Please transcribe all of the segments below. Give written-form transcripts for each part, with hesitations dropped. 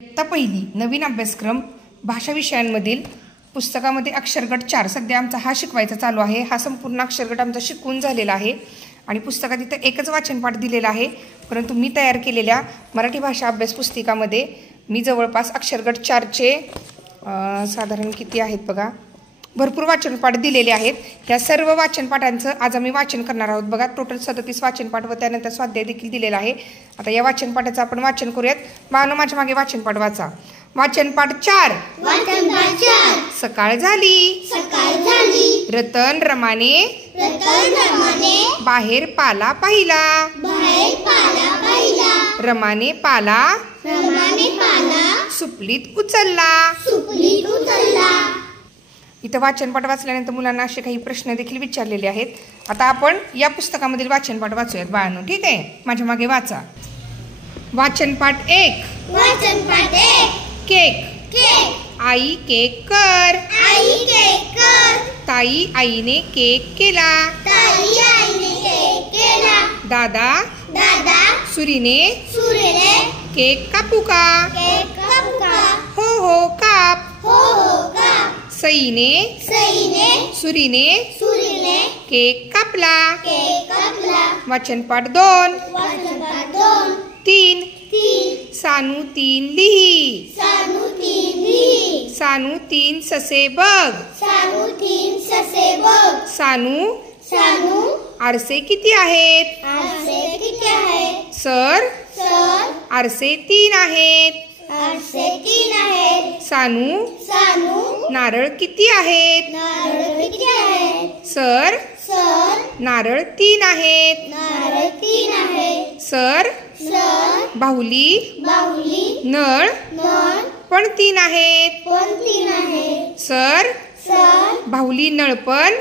इयत्ता पहिली नवीन अभ्यासक्रम भाषा विषयांमधील पुस्तकामध्ये अक्षरगट 4 सध्या आमचा हा शिकवायचा चालू आहे। हा संपूर्ण अक्षरगट आमचा शिकून झालेला आहे आणि पुस्तकात इथं एकच वाचनपाठ दिलेला आहे, परंतु मी तयार केलेल्या मराठी भाषा अभ्यास पुस्तिकामध्ये मी जवळपास अक्षरगट 4चे साधारण किती आहेत बघा, भरपूर वाचनपाठ दिलेले आहेत। या सर्व वाचनपाठांचं आज आम्ही वाचन करणार आहोत बघा। टोटल 37 वाचनपाठ व त्यानंतर स्वाध्याय देखील दिलेला आहे। आता या वाचनपाठाचं आपण वाचन करूयात। बाळांनो, माझ्या मागे वाचनपाठ वाचा। वाचनपाठ 4। सकाळ झाली रतन रमाने बाहेर पाला पाहिला। रमाने पाला सुपलीत उचलला। इथं वाचनपाठ वाचल्यानंतर मुलांना असे काही प्रश्न देखील विचारलेले आहेत। आता आपण या पुस्तकामधील वाचनपाठ वाचूयात बाळांनो, ठीक आहे? माझ्या मागे वाचा। वाचनपाठ 1। केक। आई केक कर। ताई आईने केक केला। दादा सुरीने केक कापू का? हो काप। सईने सुरीने केक कापला। वाचनपाठ 2। 3। सानू 3 लिही। सानू 3 ससे बघ। सानू आरसे किती आहेत? सर आरसे 3 आहेत। सानू नारळ किती आहेत? सर नारळ 3 आहेत। सर बाहुली नळ पण 3 आहेत। सर बाहुली नळ पण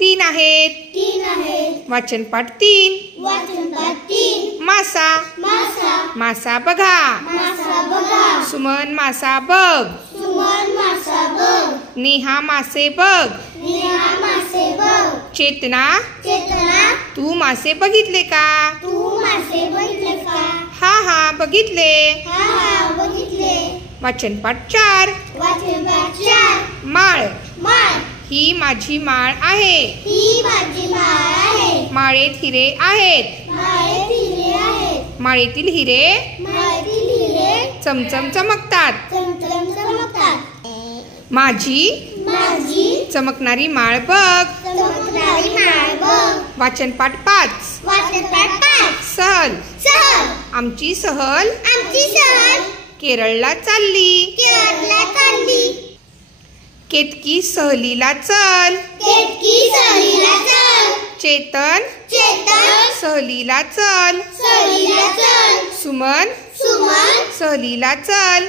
3 आहेत। वाचनपाठ 3। मासा बघा। सुमन मासा बघ। नेहा मासे बघ। चेतना तू मासे बघितले का? हा बघितले। वाचनपाठ 4। माळ। ही माझी माळ आहे। माळेत हिरे आहेत। माळेतील हिरे चमचम चमकतात। माझी चमकणारी माळ बघ। वाचनपाठ 5। सहल। आमची सहल केरळला चालली। केतकी सहलीला चल। चेतन सहलीला चल। सुमन सहलीला चल।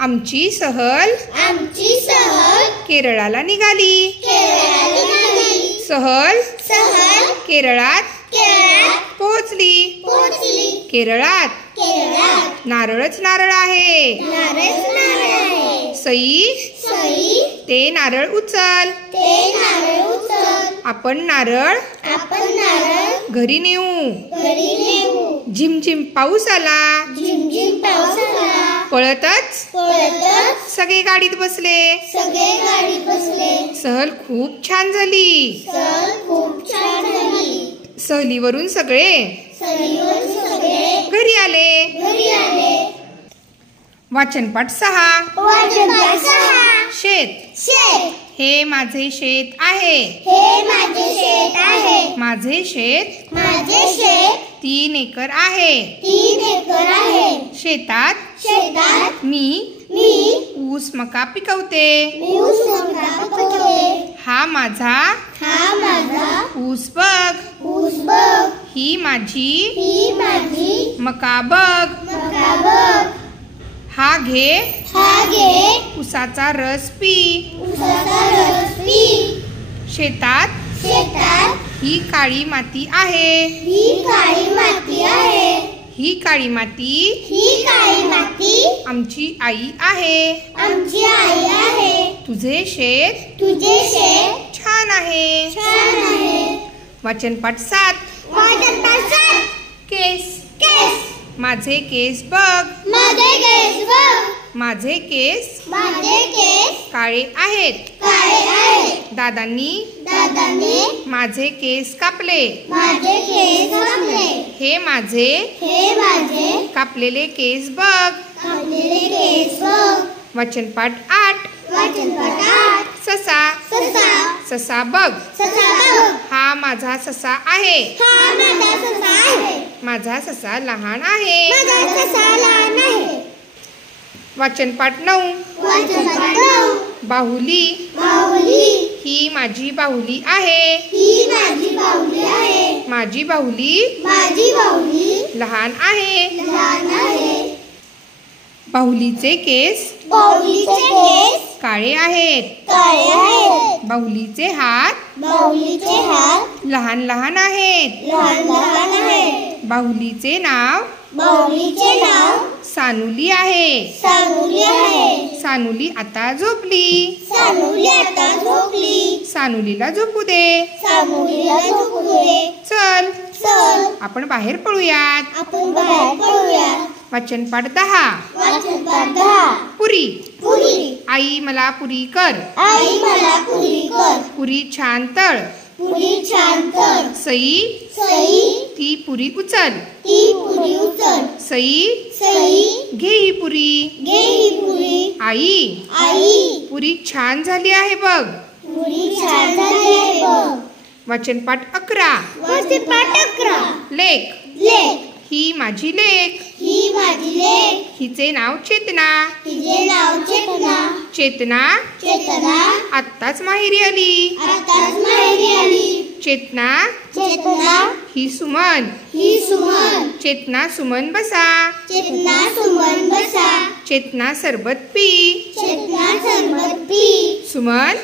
आमची सहल केरळाला निघाली। सहल केरळात पोहोचली। केरळात नारळच नारळ आहे। सई ते नारळ उचल। आपण नारळ घरी नेऊ। झिमझिम पाऊस आला। पळतच सगळे गाडीत बसले। सहल खूप छान झाली। सहलीवरून सगळे घरी आले। वाचनपाठ 6। शेत। हे माझे शेत आहे। माझे शेत 3 एकर आहे। शेतात मी ऊस मका पिकवते। हा माझा ऊस बघ। ही माझी मका बघ। हा घे ऊसाचा रस पी। शेतात ही काळी माती आहे। ही काळी माती आमची आई आहे। तुझे शेत छान आहे। वाचनपाठ 7। केस। माझे केस बघ, माझे केस बघ, माझे केस काळे आहेत, काळे आहेत. दादांनी माझे केस कापले, माझे केस कापले. हे माझे कापलेले केस बघ. कापलेले केस बघ. वचनपाठ 8. वचनपाठ 8. ससा, ससा बघ. ससा बघ. हा माझा ससा आहे, हा माझा ससा आहे. माझा ससा लहान आहे. माझा ससा लहान आहे. वचनपाठ 9. वचनपाठ 9. बाहुली, ही माझी बाहुली आहे, ही माझी बाहुली आहे. माझी बाहुली लहान आहे. लहान आहे. बाहुलीचे केस काळे आहेत, काळे आहेत. बाहुलीचे हात लहान लहान आहेत. लहान आहे. बाहुलीचे नाव सानुली आहे. सानुली आता झोपली, सानुलीला झोपू दे. चल आपण बाहेर पळूयात. वचनपाठ 10. पुरी, आई मला पुरी कर. पुरी छान तळ. सई, ती पुरी उचल. सई, घे ही पुरी. आई, पुरी छान झाली आहे बघ. वचनपाठ 11. लेक, ही माझी लेक. हिचे नाव चेतना. चेतना आत्ताच माहेरी आली. चेतना, ही सुमन. चेतना सुमन बसा. चेतना सरबत पी. सुमन,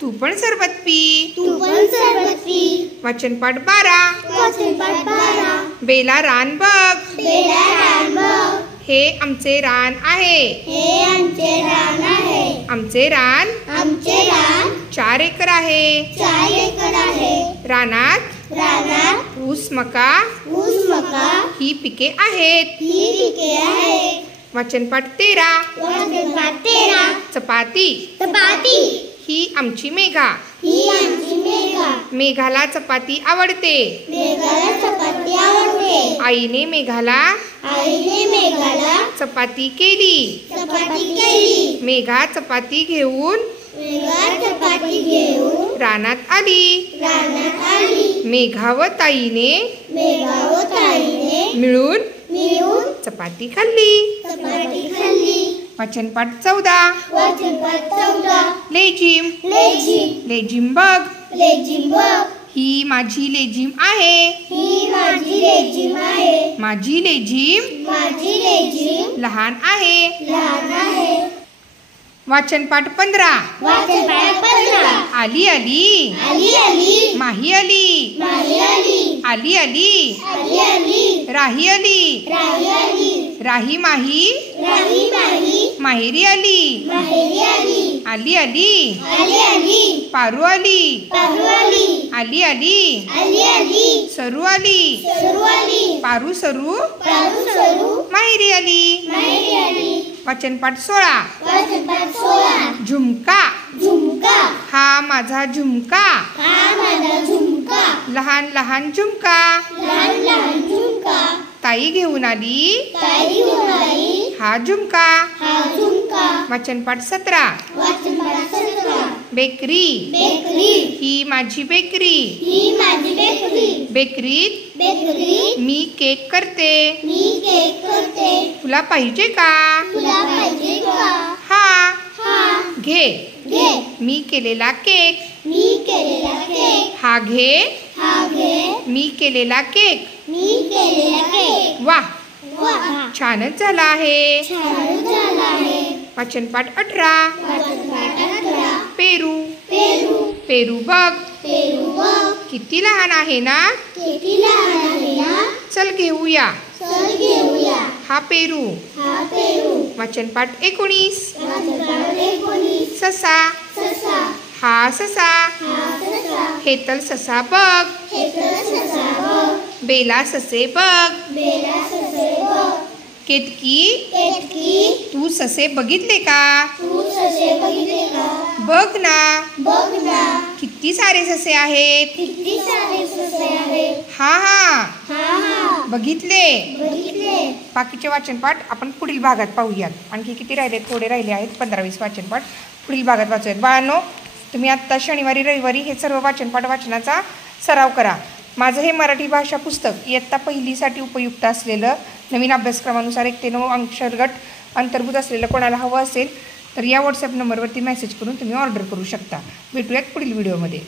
तू पण सरबत पी. वचनपाठ 12. बेला रान बघ. हे आमचे रान आहे. आमचे रान 4 एकर आहे. रानात ऊस मका ही पिके आहेत. वचनपाठ 13. चपाती, ही आमची मेघा. मेघाला चपाती आवडते. आईने मेघाला चपाती केली. मेघा चपाती घेऊन रानात आली. मेघा व ताईने मिळून चपाती खाल्ली. वचनपाठ 14. लेझिम, लेझिम बघ. ही माझी लेझिम आहे. माझी लेझिम लहान आहे. वचनपाठ 15. आली आली, माही आली. आली आली, राही आली. राही माही माहेरी आली. आली आली, पारू आली. आली आली, सरू आली. पारू सरू माहेरी आली. वचनपाठ 16. झुमका, हा माझा झुमका. लहान लहान झुमका. ताई घेऊन आली हा झुमका. वचनपाठ 17. बेकरी, ही माझी बेकरी. बेकरीत मी केक करते. तुला पाहिजे का? हा, घे. मी केलेला केक. हा घे. मी केलेला केक. वाह, छानच झाला आहे. वचनपाठ 18. पेरू, पेरू बघ. किती लहान आहे ना. चल घेऊया हा पेरू. वचनपाठ 19. ससा, हा ससा. हेतल ससा बघ. बेला ससे बघ. बेला ससे बघ. केतकी केतकी तू ससे बघितले का? तू ससे बघितले का? बघ ना बघ ना किती सारे ससे आहेत. किती सारे ससे आहेत. हा हा हा हा बघितले. बघितले. बाकीचे वाचनपाठ आपण पुढील भागात पाहूयात. आणखी किती राहिले? थोडे राहिले आहेत. 15-20 वाचनपाठ पुढील भागात वाचूयात. बाळांनो, तुम्ही आत्ता शनिवारी रविवारी हे सर्व वाचनपाठ वाचनाचा सराव करा. माझं हे मराठी भाषा पुस्तक इयत्ता पहिलीसाठी उपयुक्त असलेलं नवीन अभ्यासक्रमानुसार 1 ते 9 अक्षरगट अंतर्भूत असलेलं कोणाला हवं असेल तर या व्हॉट्सॲप नंबरवरती मेसेज करून तुम्ही ऑर्डर करू शकता. भेटूयात पुढील व्हिडिओमध्ये.